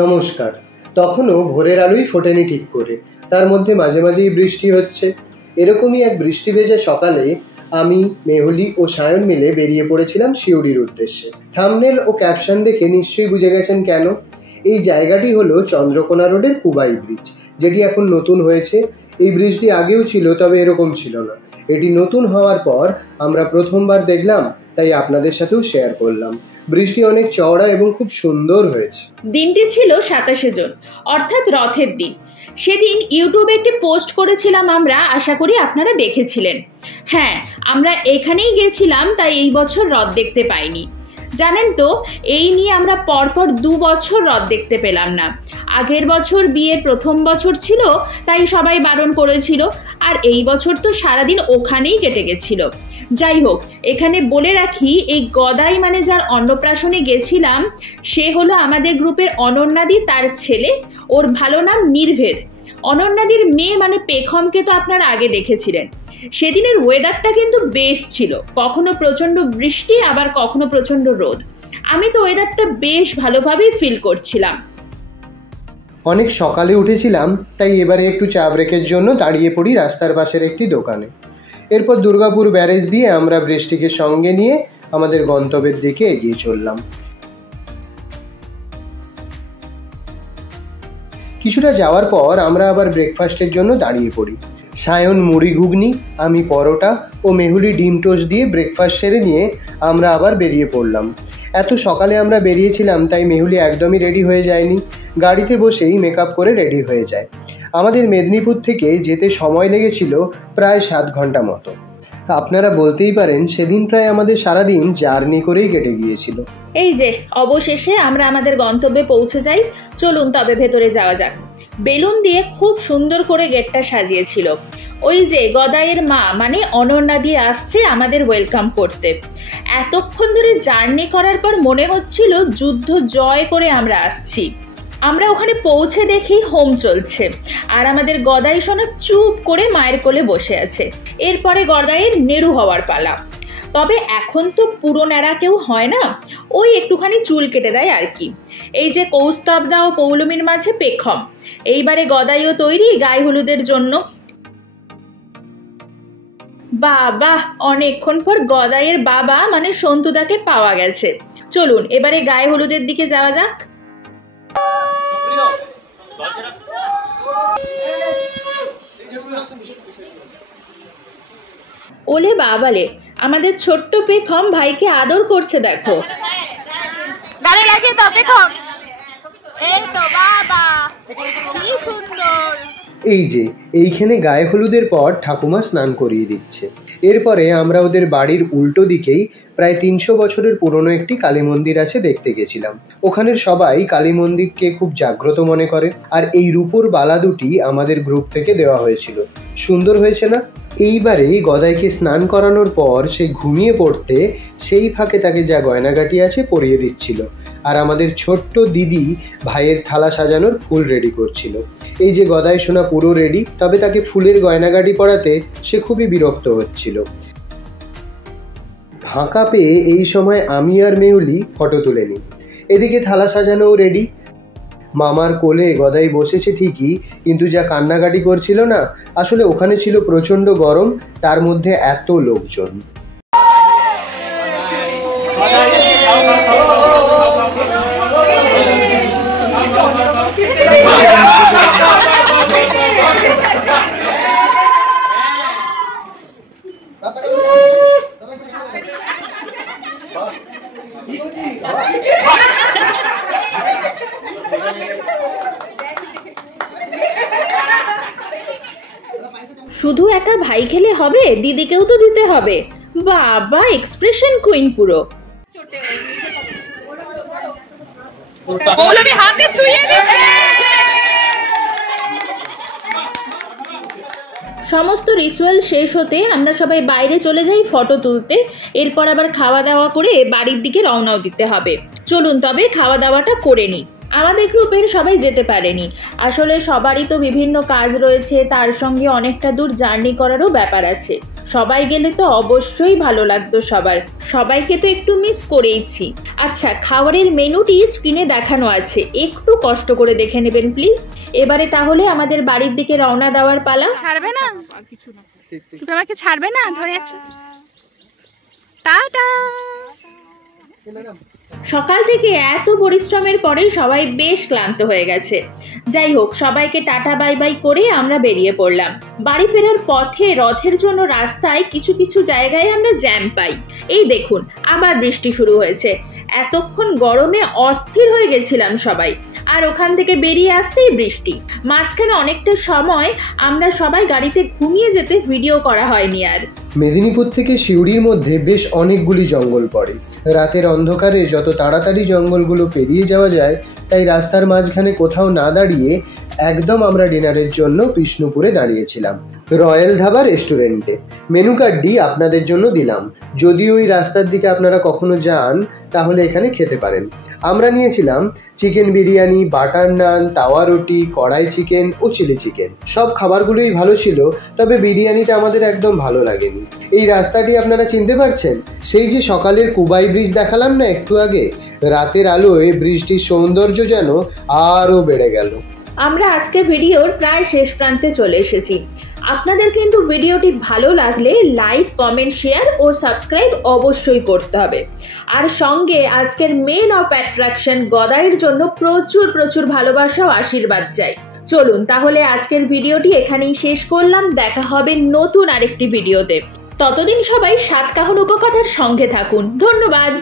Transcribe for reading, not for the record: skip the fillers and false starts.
নমস্কার। তখনও ভোরের আলোই ফোটেনি ঠিক করে, তার মধ্যে মাঝে মাঝেই বৃষ্টি হচ্ছে। এরকমই এক বৃষ্টি ভেজা সকালে আমি, মেহুলি ও সায়ন মিলে বেরিয়ে পড়েছিলাম সিউড়ির উদ্দেশ্যে। থাম্বনেল ও ক্যাপশন দেখে নিশ্চয়ই বুঝে গেছেন কেন। এই জায়গাটি হলো চন্দ্রকোনা রোডের কুবাই ব্রিজ, যেটি এখন নতুন হয়েছে। এই ব্রিজটি আগেও ছিল, তবে এরকম ছিল না। এটি নতুন হওয়ার পর আমরা প্রথমবার দেখলাম, তাই আপনাদের সাথেও শেয়ার করলাম। ব্রিজটি অনেক চওড়া এবং খুব সুন্দর হয়েছে। দিনটি ছিল 27শে জুন, অর্থাৎ রথের দিন। সেদিন ইউটিউবে একটি পোস্ট করেছিলাম আমরা, আশা করি আপনারা দেখেছিলেন। হ্যাঁ, আমরা এখানেই গেছিলাম, তাই এই বছর রথ দেখতে পাইনি। জানেন তো, এই নিয়ে আমরা পরপর 2 বছর রথ দেখতে পেলাম না। আগের বছর বিয়ের প্রথম বছর ছিল, তাই সবাই বারণ করেছিল, আর এই বছর তো সারাদিন ওখানেই কেটে গেছিল। যাই হোক, এখানে বলে রাখি, এই গদাই মানে যার অন্নপ্রাশনে গেছিলাম, সে হলো আমাদের গ্রুপের অনন্যাদি, তার ছেলে। ওর ভালো নাম নির্ভেদ। অনন্যাদির মেয়ে মানে পেখমকে তো আপনারা আগে দেখেছিলেন। সেদিনের ওয়েদারটা কিন্তু বেশ ছিল, কখনো প্রচণ্ড বৃষ্টি, আবার কখনো প্রচণ্ড রোদ। আমি তো ওয়েদারটা বেশ ভালোভাবেই ফিল করছিলাম। অনেক সকালে উঠেছিলাম, তাই এবারে একটু চা ব্রেকের জন্য দাঁড়িয়ে পড়ি রাস্তার পাশের একটি দোকানে। এরপর দুর্গাপুর ব্যারেজ দিয়ে আমরা বৃষ্টিকে সঙ্গে নিয়ে আমাদের গন্তব্যের দিকে এগিয়ে চললাম। কিছুটা যাওয়ার পর আমরা আবার ব্রেকফাস্টের জন্য দাঁড়িয়ে পড়ি। সায়ন মুড়ি ঘুগনি, আমি পরোটা ও মেহুলি ডিম টোস্ট দিয়ে ব্রেকফাস্ট সেরে নিয়ে আমরা আবার বেরিয়ে পড়লাম। এত সকালে আমরা বেরিয়েছিলাম, তাই মেহুলি একদমই রেডি হয়ে যায়নি। গাড়িতে বসেই মেকআপ করে রেডি হয়ে যায়। আমাদের মেদিনীপুর থেকে যেতে সময় লেগেছিল প্রায় 7 ঘন্টা মতো। আপনারা বলতেই পারেন সেদিন প্রায় আমাদের সারাদিন জার্নি করেই কেটে গিয়েছিল। এই যে অবশেষে আমরা আমাদের গন্তব্যে পৌঁছে যাই। চলুন তবে ভেতরে যাওয়া যাক। বেলুন দিয়ে খুব সুন্দর করে গেটটা সাজিয়েছিল। ওই যে গদাইয়ের মা মানে অনন্যা দিয়ে আসছে আমাদের ওয়েলকাম করতে। এতক্ষণ ধরে জার্নি করার পর মনে হচ্ছিল যুদ্ধ জয় করে আমরা আসছি। আমরা ওখানে পৌঁছে দেখি হোম চলছে, আর আমাদের গদাই সোনা চুপ করে মায়ের কোলে বসে আছে। এরপরে গদাইয়ের নেড়ু হওয়ার পালা। তবে এখন তো পুরো ন্যাড়া কেউ হয় না, ওই একটুখানি চুল কেটে দেয় আর কি। এই যে কৌস্তবদা ও পৌলমীর মাঝে পেখম। এইবারে গদাইও তৈরি গায়ে হলুদের জন্য। বাবা, অনেকক্ষণ পর গদাইয়ের বাবা মানে সন্তুদাকে পাওয়া গেছে। চলুন এবারে গায়ে হলুদের দিকে যাওয়া যাক। ওলে বাবালে, আমাদের ছোট্ট পেখম ভাইকে আদর করছে দেখো। গালে লাগিয়ে দাও পেখম। এই তো বাবা, কি সুন্দর। এই যে এইখানে গায়ে হলুদের পর ঠাকুমা স্নান করিয়ে দিচ্ছে। এরপরে আমরা ওদের বাড়ির উল্টো দিকেই প্রায় 300 বছরের পুরনো একটি কালী মন্দির আছে, দেখতে গেছিলাম। ওখানের সবাই কালী মন্দিরকে খুব জাগ্রত মনে করে, আর এই রূপোর বালা দুটি আমাদের গ্রুপ থেকে দেওয়া হয়েছিল। সুন্দর হয়েছে না? এইবারে গদাইকে স্নান করানোর পর সে ঘুমিয়ে পড়তে সেই ফাঁকে তাকে যা গয়নাগাটি আছে পরিয়ে দিচ্ছিল, আর আমাদের ছোট্ট দিদি ভাইয়ের থালা সাজানোর ফুল রেডি করছিল। এই যে গদাই সোনা পুরো রেডি, তবে তাকে ফুলের গয়নাগাটি পরাতে সে খুবই বিরক্ত হচ্ছিল। ফাঁকা পেয়ে এই সময় আমি আর মেহুলি ফটো তুলে নিই। এদিকে থালা সাজানোও রেডি। মামার কোলে গদাই বসেছে ঠিকই, কিন্তু যা কান্নাকাটি করছিল না, আসলে ওখানে ছিল প্রচণ্ড গরম, তার মধ্যে এত লোকজন। শুধু একা ভাই খেলে হবে, দিদিকেও তো দিতে হবে। বাবা, এক্সপ্রেশন কুইন পুরো। সমস্ত রিচুয়াল শেষ হতে আমরা সবাই বাইরে চলে যাই ফটো তুলতে। এরপর আবার খাওয়া দাওয়া করে বাড়ির দিকে রওনাও দিতে হবে। চলুন তবে খাওয়া দাওয়াটা করে নিই। আমাদের গ্রুপের সবাই যেতে পারেনি, আসলে সবারই তো বিভিন্ন কাজ রয়েছে, তার সঙ্গে অনেকটা দূর জার্নি করারও ব্যাপার আছে। সবাই গেলে তো অবশ্যই ভালো লাগতো সবাইকে তো একটু মিস করেইছি। আচ্ছা, খাবারের মেনুটি স্ক্রিনে দেখানো আছে, একটু কষ্ট করে দেখে নেবেন প্লিজ। এবারে তাহলে আমাদের বাড়ির দিকে রওনা দেওয়ার পালা। ছাড়বে না, তুমি আমাকে ছাড়বে না, ধরে আছো। টাটা। সকাল থেকে এত পরিশ্রমের পরে সবাই বেশ ক্লান্ত হয়ে গেছে। যাই হোক, সবাইকে টাটা বাই বাই করে আমরা বেরিয়ে পড়লাম। বাড়ি ফেরার পথে রথের জন্য রাস্তায় কিছু কিছু জায়গায় আমরা জ্যাম পাই। এই দেখুন, আবার বৃষ্টি শুরু হয়েছে। এতক্ষণ গরমে অস্থির হয়ে গেছিলাম সবাই, আর ওখান থেকে বেরিয়ে আসতেই বৃষ্টি। মাঝখানে অনেকটা সময় আমরা সবাই গাড়িতে ঘুমিয়ে যেতে ভিডিও করা হয়নি আর। মেদিনীপুর থেকে সিউড়ির মধ্যে বেশ অনেকগুলি জঙ্গল পড়ে। রাতের অন্ধকারে যত তাড়াতাড়ি জঙ্গলগুলো পেরিয়ে যাওয়া যায়, তাই রাস্তার মাঝখানে কোথাও না দাঁড়িয়ে একদম আমরা ডিনারের জন্য বিষ্ণুপুরে দাঁড়িয়েছিলাম, রয়্যাল ধাবা রেস্টুরেন্টে। মেনু কার্ডটি আপনাদের জন্য দিলাম, যদি ওই রাস্তার দিকে আপনারা কখনো যান তাহলে এখানে খেতে পারেন। আমরা নিয়েছিলাম চিকেন বিরিয়ানি, বাটার নান, তাওয়া রুটি, কড়াই চিকেন ও চিলি চিকেন। সব খাবারগুলোই ভালো ছিল, তবে বিরিয়ানিটা আমাদের একদম ভালো লাগেনি। এই রাস্তাটি আপনারা চিনতে পারছেন? সেই যে সকালের কুবাই ব্রিজ দেখালাম না একটু আগে, রাতের আলোয় ব্রিজটির সৌন্দর্য যেন আরও বেড়ে গেল। আমরা আজকে ভিডিওর প্রায় শেষ প্রান্তে চলে এসেছি। আপনাদের কিন্তু ভিডিওটি ভালো লাগলে লাইক, কমেন্ট, শেয়ার ও সাবস্ক্রাইব অবশ্যই করতে হবে। আর সঙ্গে আজকের মেন অফ অ্যাট্রাকশন গদাইয়ের জন্য প্রচুর প্রচুর ভালোবাসা ও আশীর্বাদ চাই। চলুন তাহলে আজকের ভিডিওটি এখানেই শেষ করলাম। দেখা হবে নতুন আরেকটি ভিডিওতে। ততদিন সবাই সাতকাহন উপকথার সঙ্গে থাকুন। ধন্যবাদ।